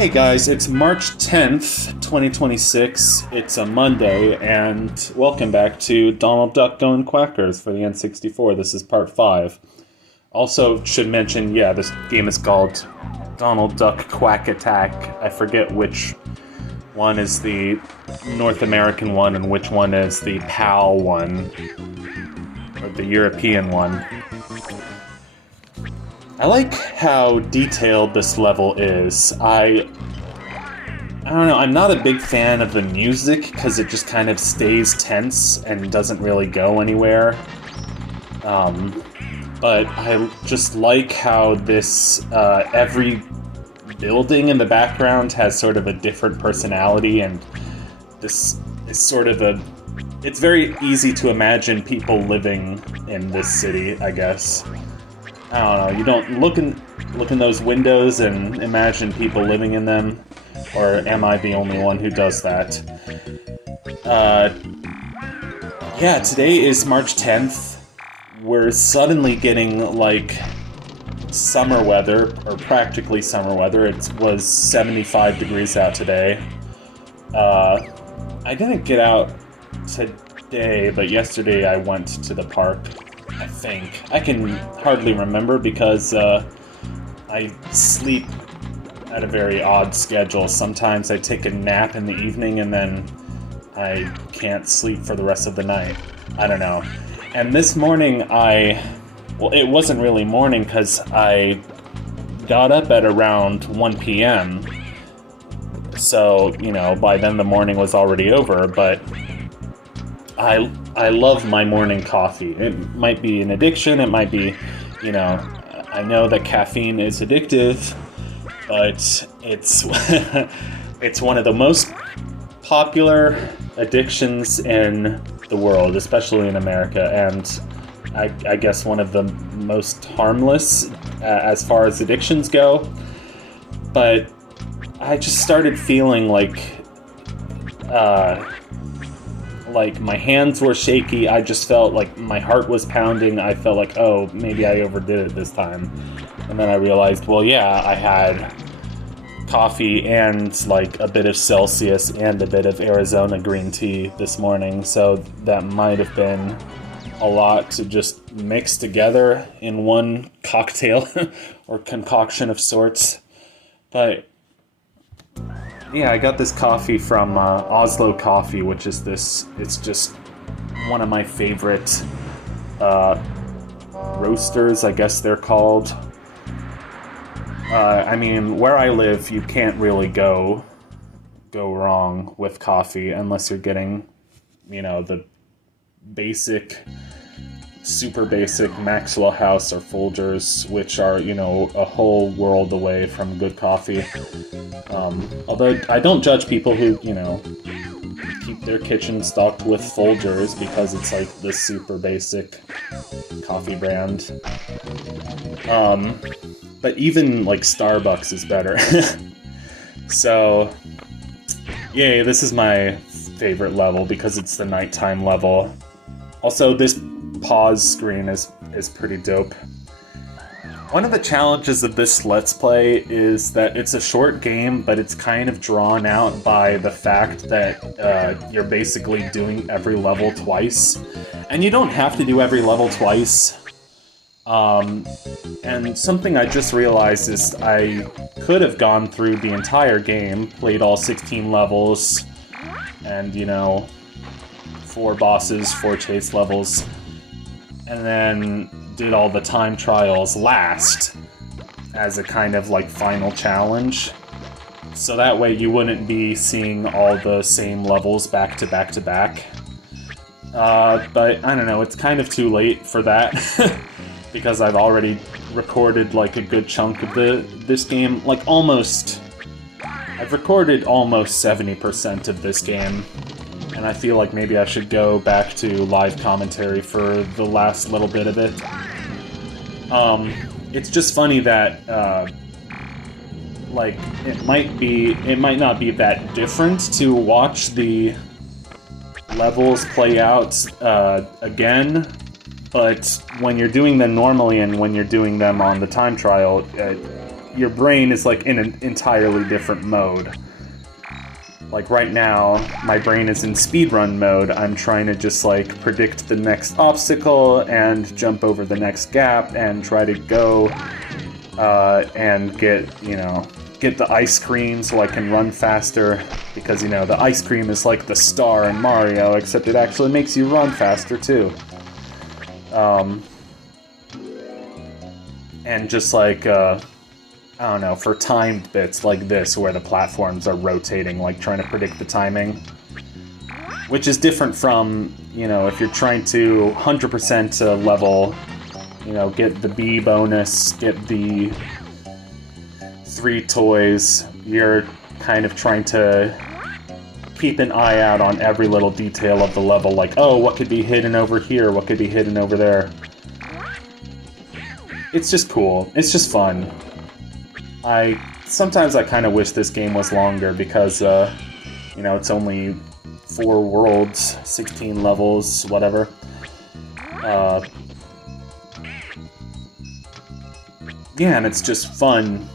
Hey guys, it's March 10th, 2026. It's a Monday, and welcome back to Donald Duck Goin Quackers for the N64. This is part 5. Also, should mention, this game is called Donald Duck Quack Attack. I forget which one is the North American one and which one is the PAL one, or the European one. I like how detailed this level is. I don't know, I'm not a big fan of the music because it just kind of stays tense and doesn't really go anywhere. But I just like how this, every building in the background has sort of a different personality, and this is sort of it's very easy to imagine people living in this city, I guess. I don't know, you don't look in those windows and imagine people living in them, or am I the only one who does that? Today is March 10th. We're suddenly getting, like, summer weather, or practically summer weather. It was 75 degrees out today. I didn't get out today, but yesterday I went to the park. I think. I can hardly remember because I sleep at a very odd schedule. Sometimes I take a nap in the evening and then I can't sleep for the rest of the night. I don't know. And this morning it wasn't really morning because I got up at around 1 p.m. So, by then the morning was already over, but I love my morning coffee. It might be an addiction, it might be, I know that caffeine is addictive, but it's it's one of the most popular addictions in the world, especially in America, and I guess one of the most harmless as far as addictions go. But I just started feeling like my hands were shaky. I just felt like my heart was pounding. I felt like, oh, maybe I overdid it this time. And then I realized, well, yeah, I had coffee and like a bit of Celsius and a bit of Arizona green tea this morning. So that might have been a lot to just mix together in one cocktail or concoction of sorts. But yeah, I got this coffee from Oslo Coffee, which is it's just one of my favorite roasters, I guess they're called. I mean, where I live, you can't really go wrong with coffee unless you're getting, the super basic Maxwell House or Folgers, which are, a whole world away from good coffee. Although I don't judge people who, keep their kitchen stocked with Folgers because it's like the super basic coffee brand. But even like Starbucks is better. So, yay, this is my favorite level because it's the nighttime level. Also, this pause screen is pretty dope. One of the challenges of this Let's Play is that it's a short game, but it's kind of drawn out by the fact that you're basically doing every level twice. And you don't have to do every level twice. And something I just realized is I could have gone through the entire game, played all 16 levels, and, 4 bosses, 4 chase levels, and then did all the time trials last as a kind of like final challenge. So that way you wouldn't be seeing all the same levels back to back to back. But I don't know, it's kind of too late for that because I've already recorded like a good chunk of this game, like I've recorded almost 70% of this game. And I feel like maybe I should go back to live commentary for the last little bit of it. It's just funny that, it might not be that different to watch the levels play out, again, but when you're doing them normally and when you're doing them on the time trial, your brain is like in an entirely different mode. Like right now, my brain is in speedrun mode. I'm trying to just like predict the next obstacle and jump over the next gap and try to go and get the ice cream so I can run faster, because the ice cream is like the star in Mario, except it actually makes you run faster too. And just like I don't know, for timed bits like this where the platforms are rotating, like trying to predict the timing. Which is different from, if you're trying to 100% level, get the B bonus, get the 3 toys, you're kind of trying to keep an eye out on every little detail of the level, like, oh, what could be hidden over here, what could be hidden over there. It's just cool. It's just fun. Sometimes I kind of wish this game was longer because, it's only 4 worlds, 16 levels, whatever. Yeah, and it's just fun.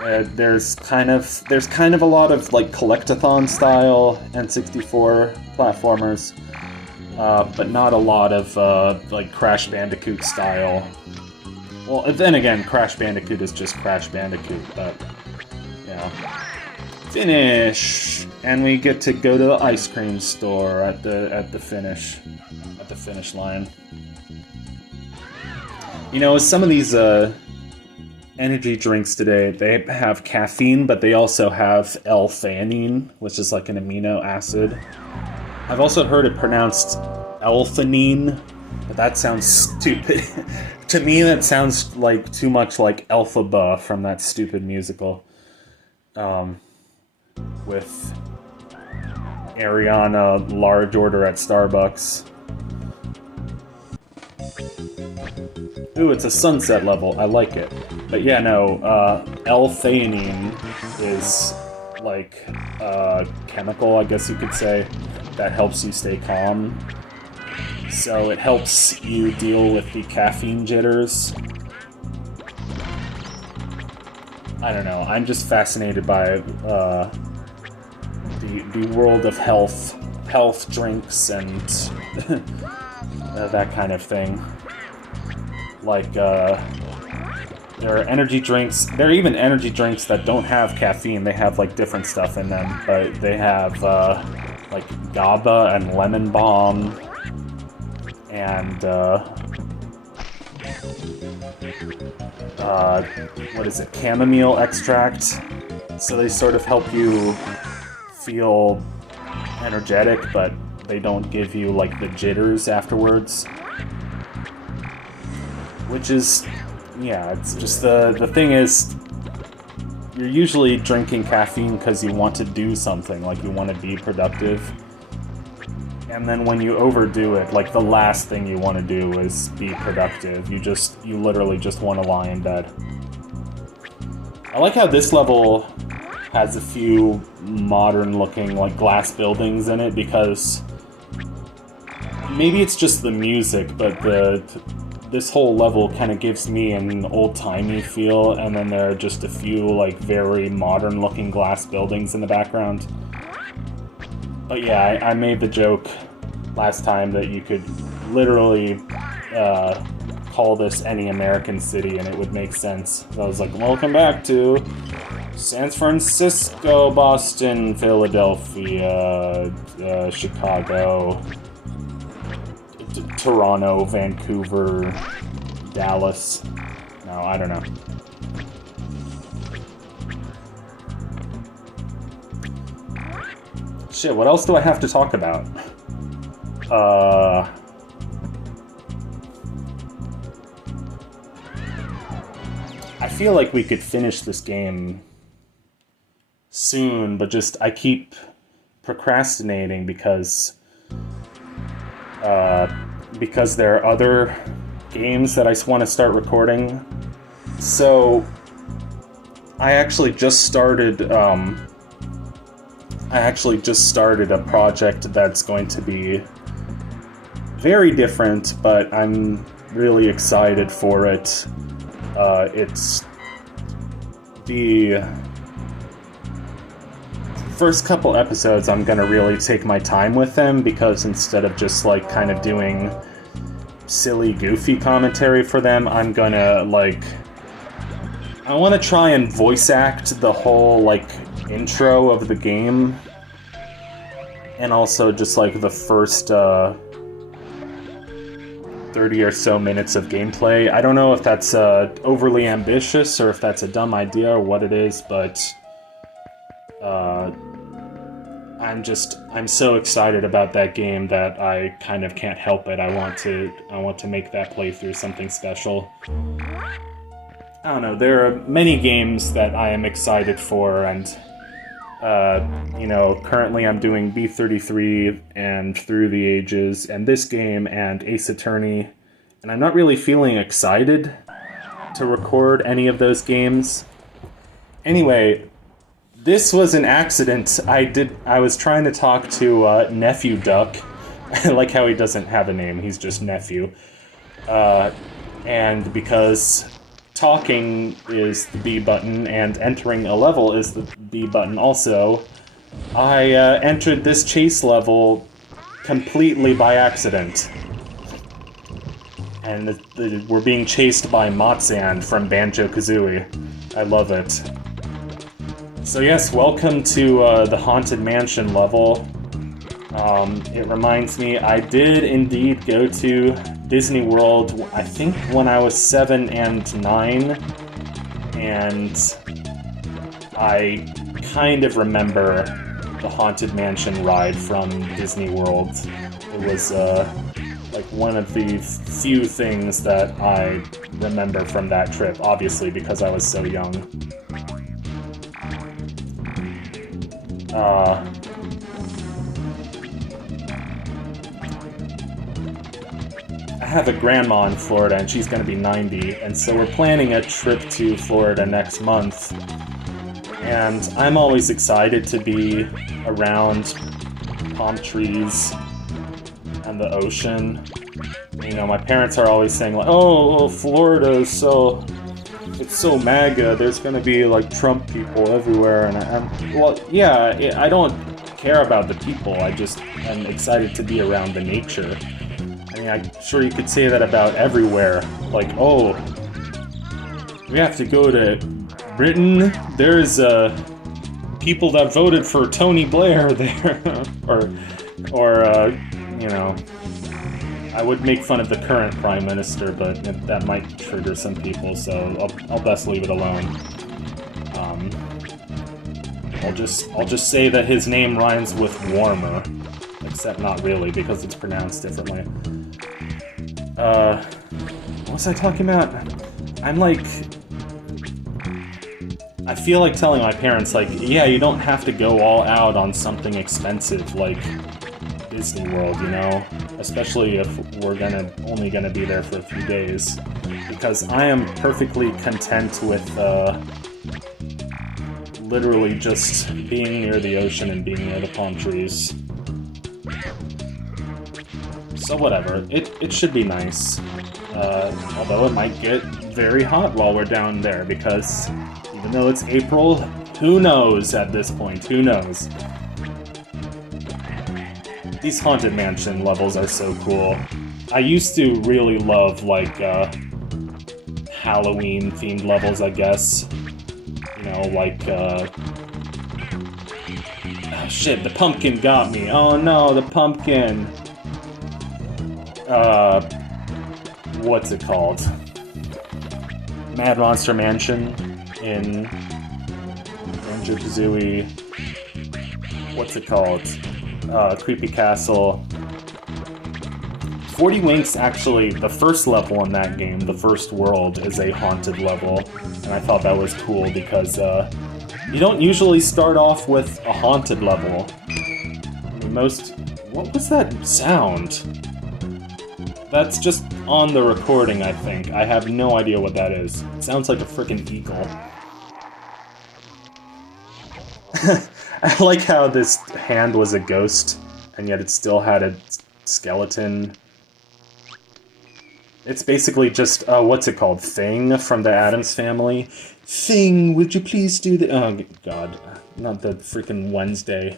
There's kind of a lot of like collectathon style N64 platformers, but not a lot of like Crash Bandicoot style. Well, then again, Crash Bandicoot is just Crash Bandicoot, but, Finish! And we get to go to the ice cream store at the finish line. Some of these, energy drinks today, they have caffeine, but they also have L-theanine, which is like an amino acid. I've also heard it pronounced L-theanine, but that sounds stupid. To me, that sounds like too much like Elphaba from that stupid musical. With Ariana large order at Starbucks. Ooh, it's a sunset level. I like it. But yeah, no, L-theanine is like a chemical, I guess you could say, that helps you stay calm. So it helps you deal with the caffeine jitters. I don't know, I'm just fascinated by the world of health drinks and that kind of thing. Like, there are energy drinks, there are even energy drinks that don't have caffeine, they have like different stuff in them, but they have like GABA and lemon balm, and what is it, chamomile extract. So they sort of help you feel energetic, but they don't give you like the jitters afterwards. Which is, yeah, it's just the thing is, you're usually drinking caffeine because you want to do something, like you want to be productive. And then when you overdo it, like the last thing you want to do is be productive. You literally just want to lie in bed. I like how this level has a few modern looking like glass buildings in it, because maybe it's just the music, but this whole level kind of gives me an old-timey feel, and then there are just a few like very modern looking glass buildings in the background. But yeah, I made the joke last time that you could literally call this any American city and it would make sense. So I was like, welcome back to San Francisco, Boston, Philadelphia, Chicago, Toronto, Vancouver, Dallas. No, I don't know. Shit, what else do I have to talk about? I feel like we could finish this game soon, but I keep procrastinating because there are other games that I want to start recording. So I actually just started a project that's going to be very different, but I'm really excited for it. the first couple episodes, I'm gonna really take my time with them, because instead of just, like, kind of doing silly, goofy commentary for them, I'm gonna, like... I want to try and voice act the whole, like, intro of the game. And also just, like, the first, 30 or so minutes of gameplay. I don't know if that's overly ambitious or if that's a dumb idea or what it is, but I'm so excited about that game that I kind of can't help it. I want to make that playthrough something special. I don't know, there are many games that I am excited for, and you know, currently I'm doing B33 and Through the Ages, and this game, and Ace Attorney, and I'm not really feeling excited to record any of those games. Anyway, this was an accident. I was trying to talk to Nephew Duck. I like how he doesn't have a name, he's just Nephew. And because talking is the B button, and entering a level is the B button also, I entered this chase level completely by accident. And we're being chased by Matsand from Banjo-Kazooie. I love it. So yes, welcome to the Haunted Mansion level. It reminds me, I did indeed go to Disney World, I think when I was 7 and 9, and I kind of remember the Haunted Mansion ride from Disney World. It was like one of the few things that I remember from that trip, obviously because I was so young. I have a grandma in Florida, and she's going to be 90, and so we're planning a trip to Florida next month. And I'm always excited to be around palm trees and the ocean. You know, my parents are always saying, like, oh, Florida is so... it's so MAGA, there's going to be, like, Trump people everywhere, and well, yeah, I don't care about the people, I just am excited to be around the nature. I mean, I'm sure you could say that about everywhere. Like, oh, we have to go to Britain. There's people that voted for Tony Blair there, or you know, I would make fun of the current prime minister, but that might trigger some people, so I'll best leave it alone. I'll just say that his name rhymes with warmer, except not really because it's pronounced differently. What was I talking about? I'm like... I feel like telling my parents, like, yeah, you don't have to go all out on something expensive like Disney World, you know? Especially if we're only gonna be there for a few days. Because I am perfectly content with, literally just being near the ocean and being near the palm trees. So whatever, it should be nice. Although it might get very hot while we're down there, because even though it's April, who knows at this point, who knows? These Haunted Mansion levels are so cool. I used to really love, like, Halloween-themed levels, I guess. You know, like, oh shit, the pumpkin got me! Oh no, the pumpkin! What's it called? Mad Monster Mansion in Banjo-Kazooie. What's it called? Creepy Castle. 40 Winks, actually, the first level in that game, the first world, is a haunted level, and I thought that was cool because, you don't usually start off with a haunted level. I mean, what was that sound? That's just on the recording, I think. I have no idea what that is. It sounds like a frickin' eagle. I like how this hand was a ghost, and yet it still had a skeleton It's basically just, what's it called? Thing from the Addams Family. Thing, would you please do the... Oh, God. Not the freaking Wednesday.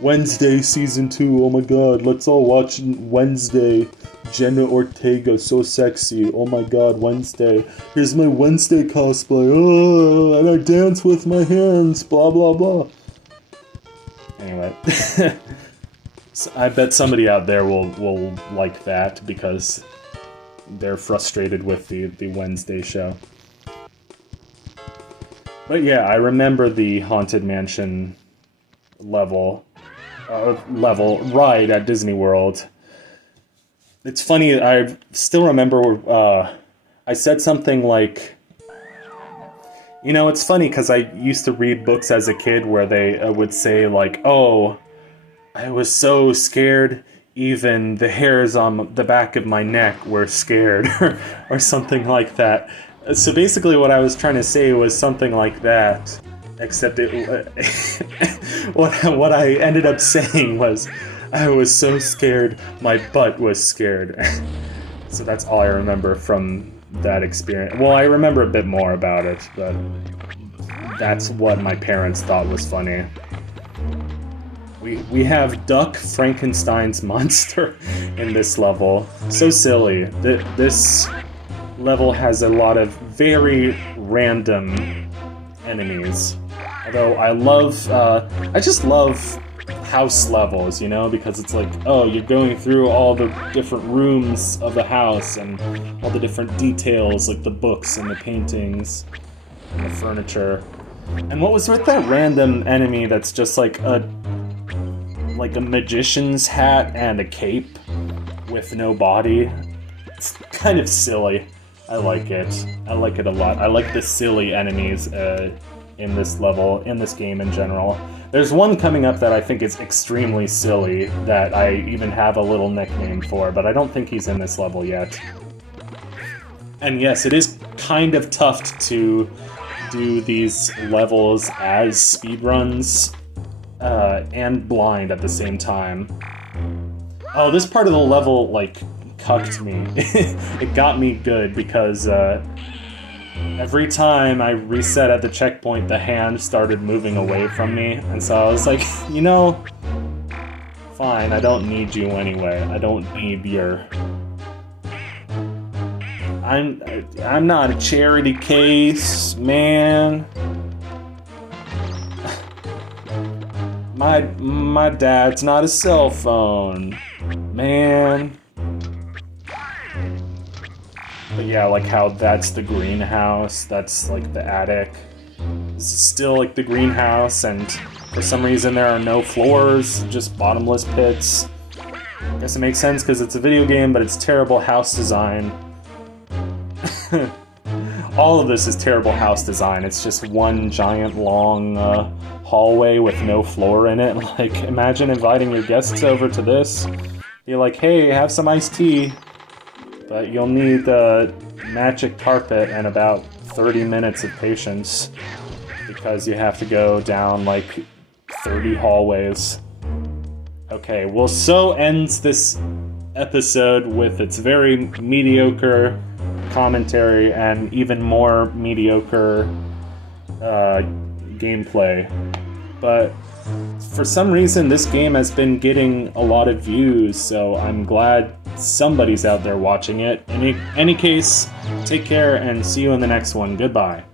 Wednesday Season 2, oh my god, let's all watch Wednesday. Jenna Ortega, so sexy. Oh my god, Wednesday. Here's my Wednesday cosplay. Oh, and I dance with my hands. Blah, blah, blah. Anyway. So I bet somebody out there will like that because they're frustrated with the Wednesday show. But yeah, I remember the Haunted Mansion level ride at Disney World. It's funny, I still remember I said something like, you know, it's funny because I used to read books as a kid where they would say like, oh, I was so scared even the hairs on the back of my neck were scared, or something like that. So basically what I was trying to say was something like that, except what I ended up saying was, I was so scared my butt was scared. So that's all I remember from that experience. Well, I remember a bit more about it, but that's what my parents thought was funny. We have Duck Frankenstein's monster in this level. So silly. This level has a lot of very random enemies. Although I just love house levels, you know, because it's like, oh, you're going through all the different rooms of the house and all the different details, like the books and the paintings and the furniture. And what was with that random enemy that's just like a magician's hat and a cape with no body? It's kind of silly. I like it. I like it a lot. I like the silly enemies in this level, in this game in general. There's one coming up that I think is extremely silly that I even have a little nickname for, but I don't think he's in this level yet. And yes, it is kind of tough to do these levels as speedruns and blind at the same time. Oh, this part of the level, like, cucked me. It got me good because every time I reset at the checkpoint, the hand started moving away from me, and so I was like, you know, fine, I don't need you anyway. I don't need your... I'm not a charity case, man. My dad's not a cell phone, man. But yeah, like how that's the greenhouse, that's like the attic. This is still like the greenhouse, and for some reason there are no floors, just bottomless pits. I guess it makes sense because it's a video game, but it's terrible house design. All of this is terrible house design. It's just one giant long hallway with no floor in it. Like, imagine inviting your guests over to this. You're like, hey, have some iced tea. But you'll need the magic carpet and about 30 minutes of patience because you have to go down like 30 hallways. Okay, well, so ends this episode with its very mediocre commentary and even more mediocre gameplay. But for some reason, this game has been getting a lot of views, so I'm glad somebody's out there watching it. In any case, take care and see you in the next one. Goodbye.